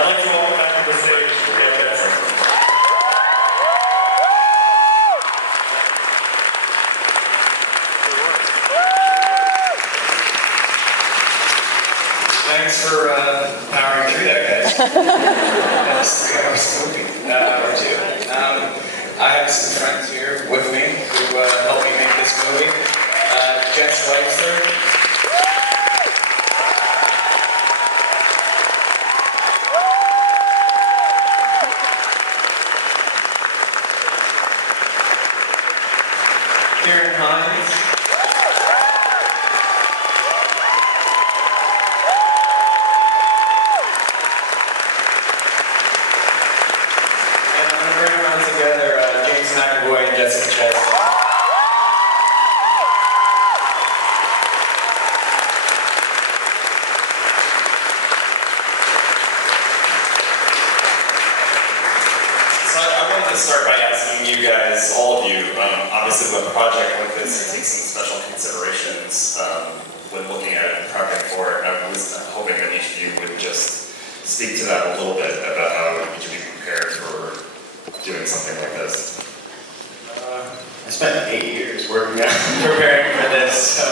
I'd like to welcome back to the stage Gail Benson. Thanks for powering through that, guys. That's 3 hours movie, or two. I have some friends here with me who helped me make this movie. Jess Weitzer. Karen Hines. And I'm going to bring them all together, James McAvoy and Jessica Chastain. So I wanted to start by asking you guys, all of you, obviously with a project like this, it takes some special considerations when looking at it and prepping for it. And I was hoping that each of you would just speak to that a little bit about how each of you prepared for doing something like this. I spent 8 years working on preparing for this. So,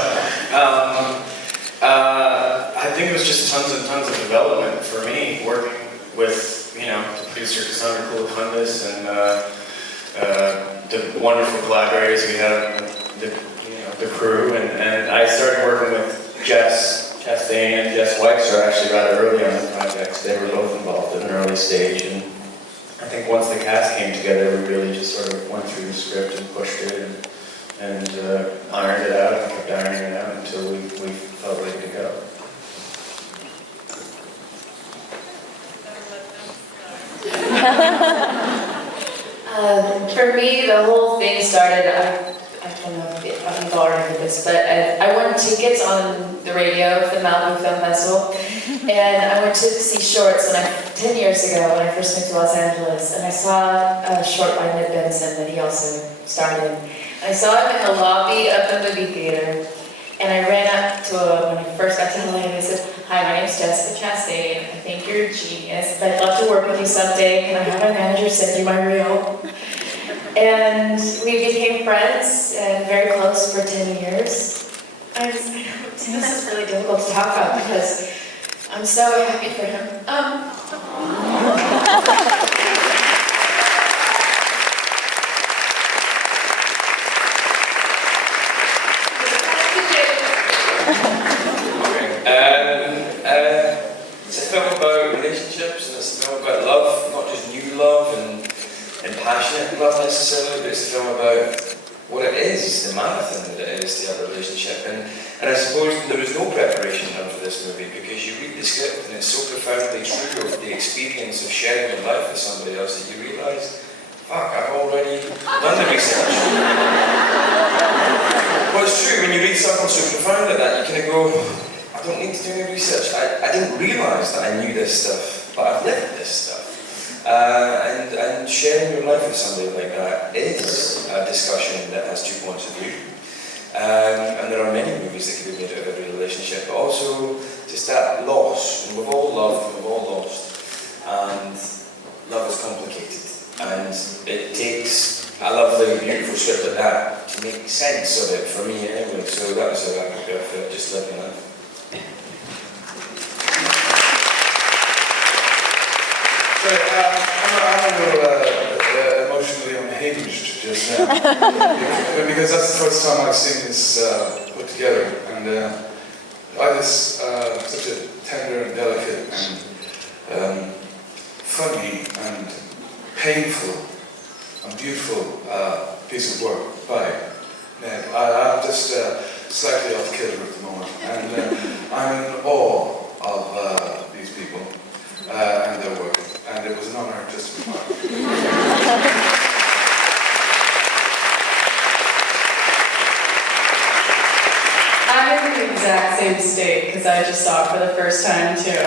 I think it was just tons and tons of development for me, working with, the producer Cassandra Koulakundis and the wonderful collaborators we have, the crew, and I started working with Jess Chastain and Jess Weitzer actually rather early on the project. They were both involved at an early stage, and I think once the cast came together, we really just sort of went through the script and pushed it and ironed it out and kept ironing it out until we felt ready to go. For me, the whole thing started, I don't know if you've already heard this, but I went to Tickets on the radio for the Malibu Film Festival, and I went to see shorts 10 years ago when I first went to Los Angeles, and I saw a short by Ned Benson that he also starred in. I saw him in the lobby of the movie theater, and I ran up to him when I first got to LA, and I said, "Hi, my name's Jessica Chastain. I think you're a genius. I'd love to work with you someday. Can I have my manager send you my reel?" And we became friends and very close for 10 years. This is really difficult to talk about because I'm so happy for him. It's a film about relationships, and it's a film about love, not just new love and passionate love necessarily, but it's a film about what it is, the marathon that it is to have a relationship. And I suppose there was no preparation done for this movie, because you read the script and it's so profoundly true of the experience of sharing your life with somebody else that you realise, fuck, I've already done the research. But it's true, when you read something so profound like that, you kind of go, I don't need to do any research. I didn't realise that I knew this stuff, but I've lived this stuff. And sharing your life with somebody like that is a discussion that has 2 points of view. And there are many movies that can be made out of every relationship, but also just that loss. And we've all loved and we've all lost. And love is complicated. And it takes a lovely, beautiful script like that to make sense of it, for me anyway. So that was how I prepared for it, just living life. I'm a little emotionally unhinged just now, because that's the first time I've seen this put together, and I was such a tender and delicate and funny and painful and beautiful piece of work by Ned. I'm just slightly off kilter at the moment, and I'm in awe of these people and their work. And it was an honor just to be part of it. I'm in the exact same state because I just saw it for the first time too.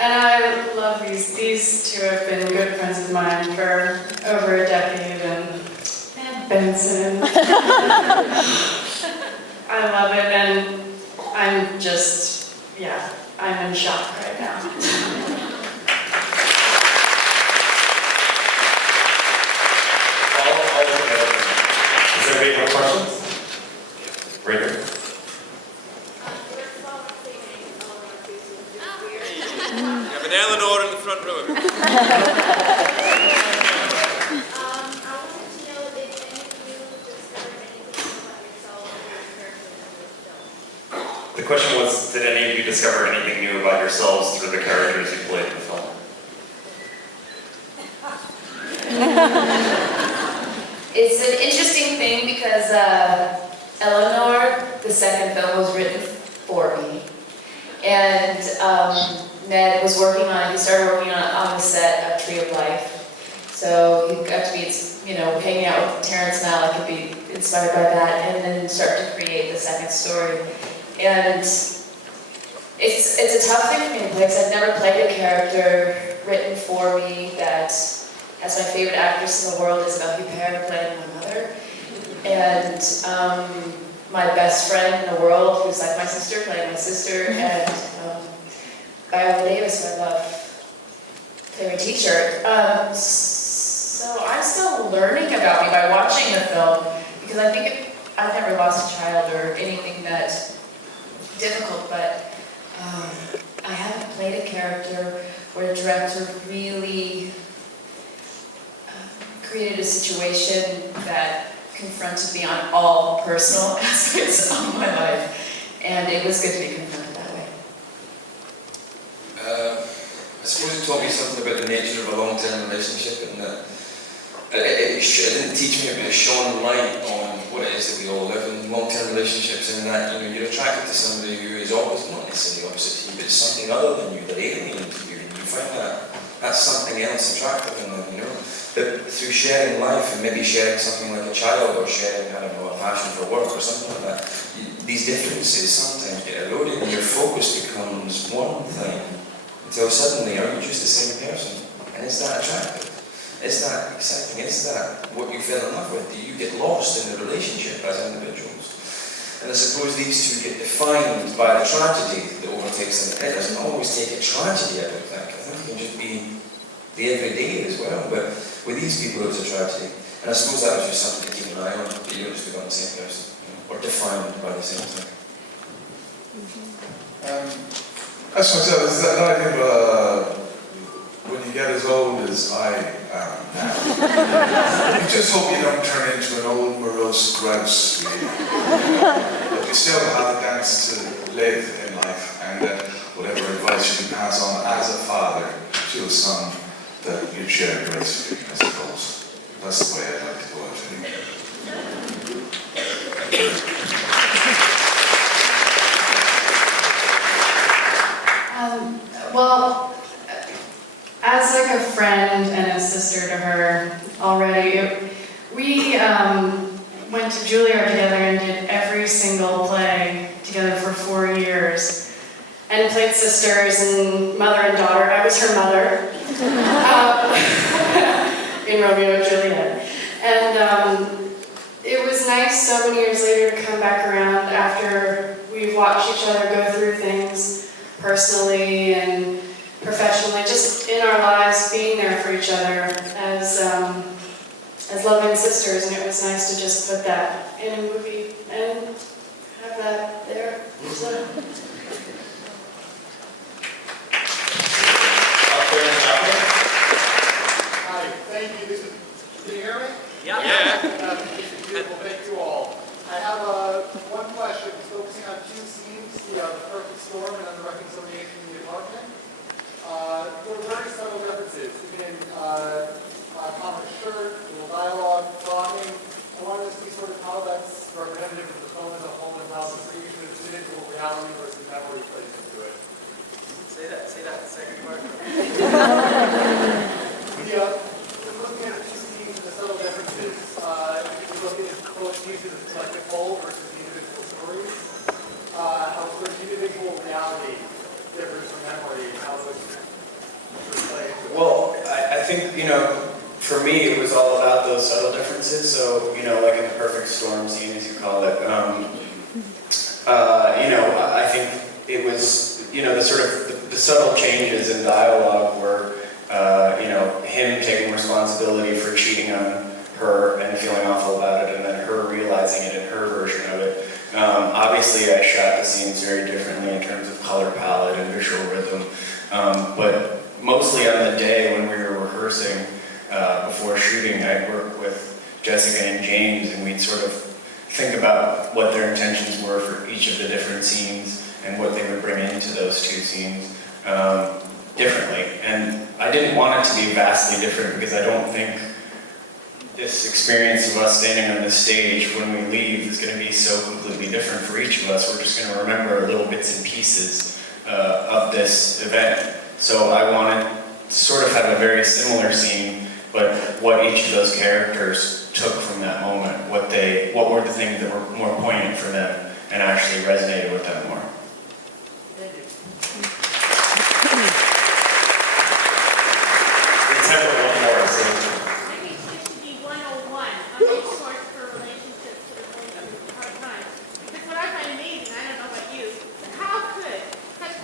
And I love these two have been good friends of mine for over a decade, and Benson. I love it, and I'm just yeah, I'm in shock right now. Is there any more questions? Right here. You have an Eleanor in the front row. I wanted to know if any of you discovered anything about yourself or your character in the film. The question was, did any of you discover anything new about yourselves through the characters you played in the film? It's an interesting thing because Eleanor, the second film, was written for me. And Ned was working on it, he started working on the set of Tree of Life. So he got to be, you know, hanging out with Terrence Malick and be inspired by that, and then start to create the second story. And it's a tough thing for me to play because I've never played a character written for me that has my favorite actress in the world, Isabelle Huppert, playing my mother. And my best friend in the world, who's like my sister, playing my sister, and Viola Davis, who I love, playing my teacher. So I'm still learning about me by watching the film, because I think I've never lost a child or anything that's difficult, but I haven't played a character where the director really created a situation that confronted me on all personal aspects of my life, and it was good to be confronted that way. I suppose it taught me something about the nature of a long-term relationship, and that it didn't teach me, but it shone light on what it is that we all live in long-term relationships, and that, you know, you're attracted to somebody who is always not necessarily opposite to you, but something other than you, they're alien to you, and you find that's something else attractive in them, you know. But through sharing life, and maybe sharing something like a child, or sharing, I don't know, a passion for work or something like that, these differences sometimes get eroded, and your focus becomes one thing, until suddenly, are you just the same person? And is that attractive? Is that exciting? Is that what you fell in love with? Do you get lost in the relationship as individuals? And I suppose these two get defined by the tragedy that overtakes them. It doesn't always take a tragedy, I don't think. I think it can just be the everyday as well. But with these people, it's a tragedy. And I suppose that was just something to keep an eye on, that you don't just become the same person, you know, or defined by the same thing. As myself, is that I think when you get as old as I am now, you just hope you don't turn into an old morose grouse, really. But you still have a dance to live in life, and whatever advice you can pass on as a father to a son, that you'd share gracefully, I suppose. That's the way I'd like to go out anyway. Well, as like a friend and a sister to her already, we went to Juilliard together and did every single play together for 4 years, and played sisters and mother and daughter. I was her mother in Romeo and Juliet, and it was nice so many years later to come back around after we've watched each other go through things personally and professionally, just in our lives, being there for each other as loving sisters, and it was nice to just put that in a movie and have that there. So. Hi, thank you. Can you hear me? Yeah. Beautiful, thank you all. I have one question, focusing on two scenes, the perfect storm and then the reconciliation in the apartment. There were very subtle differences. Again, common shirt, little dialogue, talking. I wanted to see sort of how that's representative of the film as a whole and how the creation of individual reality versus memory plays into it. Say that second part. Looking at the two scenes and the subtle differences, if you look at both pieces of collective whole versus the individual stories, how sort of individual reality differs from memory and how those play into it. Well, I think, you know, for me, it was all about those subtle differences. So, you know, like in the perfect storm scene, as you call it, you know, I think it was the sort of the subtle changes in dialogue were, him taking responsibility for cheating on her and feeling awful about it, and then her realizing it in her version of it. Obviously, I shot the scenes very differently in terms of color palette and visual rhythm, but mostly on the day when we were rehearsing before shooting, I'd work with Jessica and James, and we'd sort of think about what their intentions were for each of the different scenes and what they would bring into those two scenes differently. And I didn't want it to be vastly different because I don't think this experience of us standing on this stage when we leave is going to be so completely different for each of us. We're just going to remember little bits and pieces of this event. So I wanted to sort of have a very similar scene, but what each of those characters took from that moment, what were the things that were more poignant for them and actually resonated with them more. It's time for one more, so. I think this should be 101 on resource for relationships that are going through hard times. Because what I find amazing, I don't know about you, but how could such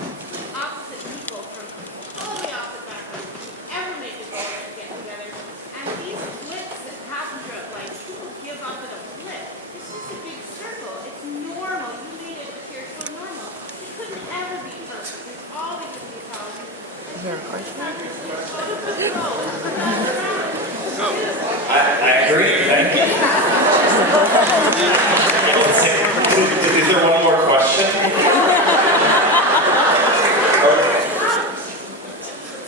opposite people from totally opposite backgrounds ever make a goal to get together? And these flips that happen throughout life, people give up at a flip. It's just a big circle. It's normal. You made it appear so normal. It couldn't ever be perfect. There's always going to be problems. I agree, thank you. Is there one more question?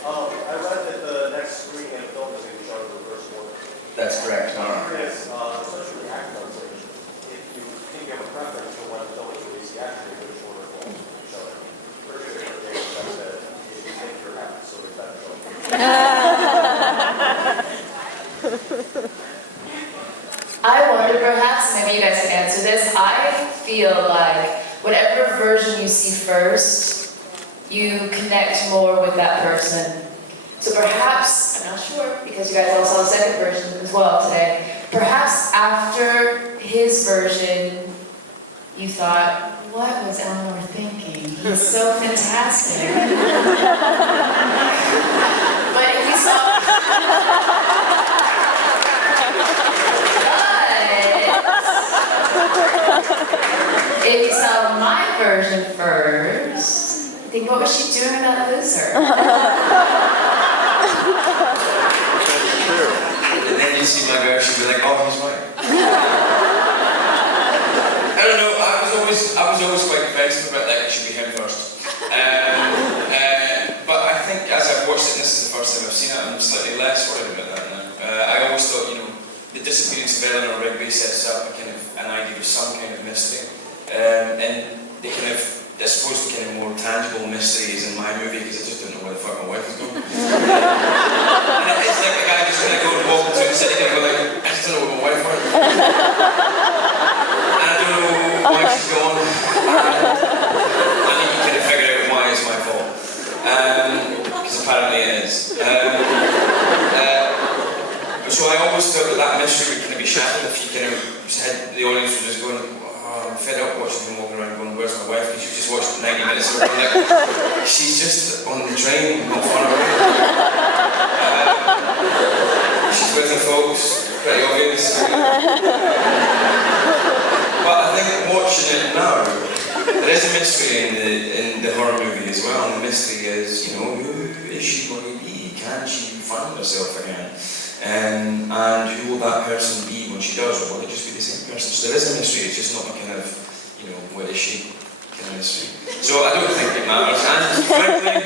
I read that the next screening of the film is going to be shown in reverse order. That's correct. I'm curious, social reactions, if you think you have a preference for when the film is released, actually, which order will show it. For two different things, that's that if you think you're happy, so it's better show I wonder, perhaps, maybe you guys can answer this. I feel like whatever version you see first, you connect more with that person. So perhaps, I'm not sure, because you guys all saw the second version as well today, perhaps after his version, you thought, what was Eleanor thinking? He's so fantastic. But if you saw... If you saw my version first, think, what was she doing with that loser? That's true. And then you see my version, be like, oh, he's right. I don't know. I was always quite defensive about that. It should be him first. But I think as I've watched it, and this is the first time I've seen it, I'm slightly less worried about that now. I always thought, the disappearance of Eleanor Rigby sets up a kind of an idea of some kind of mystery, and the kind of, I suppose, the kind of more tangible mystery is in my movie because I just don't know where the fuck my wife is going. And it's like the guy just kind of going and walking through the city and going like, I just don't know where my wife went. And I don't know why she's gone. I think you kind of figure out why it's my fault. Because apparently it is. So I always thought that mystery would kind of be shattered if you kind of had the audience was just going, oh, I'm fed up watching him walking around going, where's my wife? Because you just watched 90 minutes of her like, she's just on the train, not far away. She's with her folks, pretty obvious. But I think watching it now, there is a mystery in the horror movie as well, and the mystery is, who is she going to be? Can she find herself again? And who will that person be when she does, or will it just be the same person? So there is a mystery, it's just not a kind of, what is she kind of mystery. So I don't think it matters, and frankly,